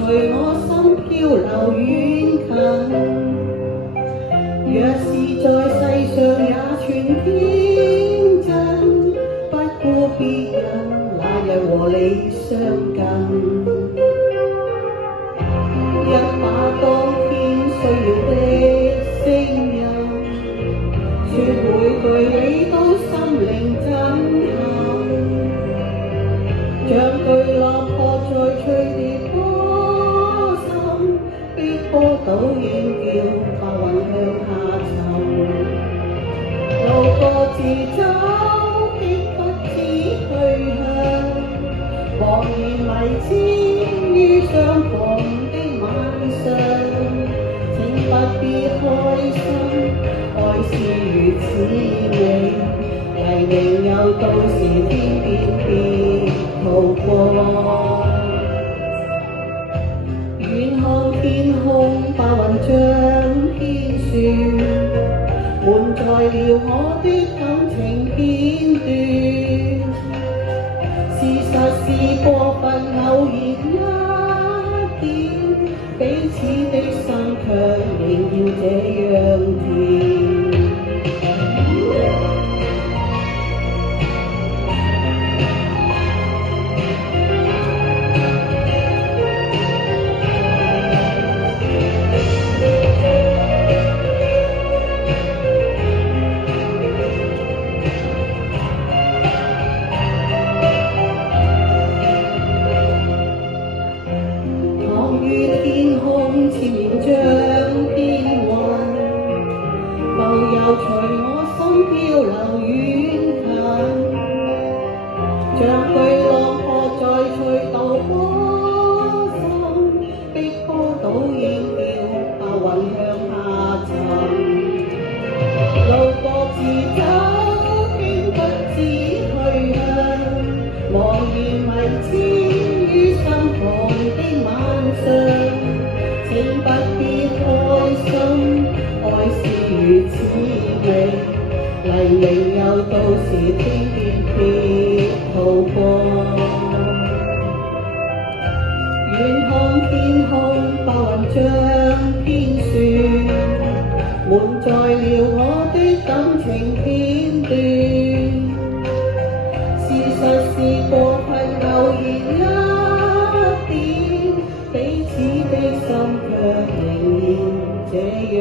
隨我心漂流遠近。若是在世上也全天真，不顧別人，那日和你相近。一把當天需要的聲音，說每句你都心靈震撼，像巨浪破在吹裂波心，逼波倒影叫白雲向下沉。路過自走，極不知去向，茫然迷痴於相逢的晚上。請不必開心，愛是如此美，黎明又到時天邊別途過。遠看天空，白雲像天雪，滿載了我的感情片段。事實是過分偶然一點，彼此的心卻仍要這樣甜。天空纏綿像片雲，浮游隨我心漂流遠近，像巨浪破在隧道波心，逼波倒影叫白雲向下沉。路過自走，竟不知去向，茫然迷痴於心房的晚上。請不必開心，愛是如此美，黎明又到時天邊別途過。遠看天空，白雲像天雪，滿載了我的感情片段。事實是過分偶然一點，彼此的心卻仍然這樣。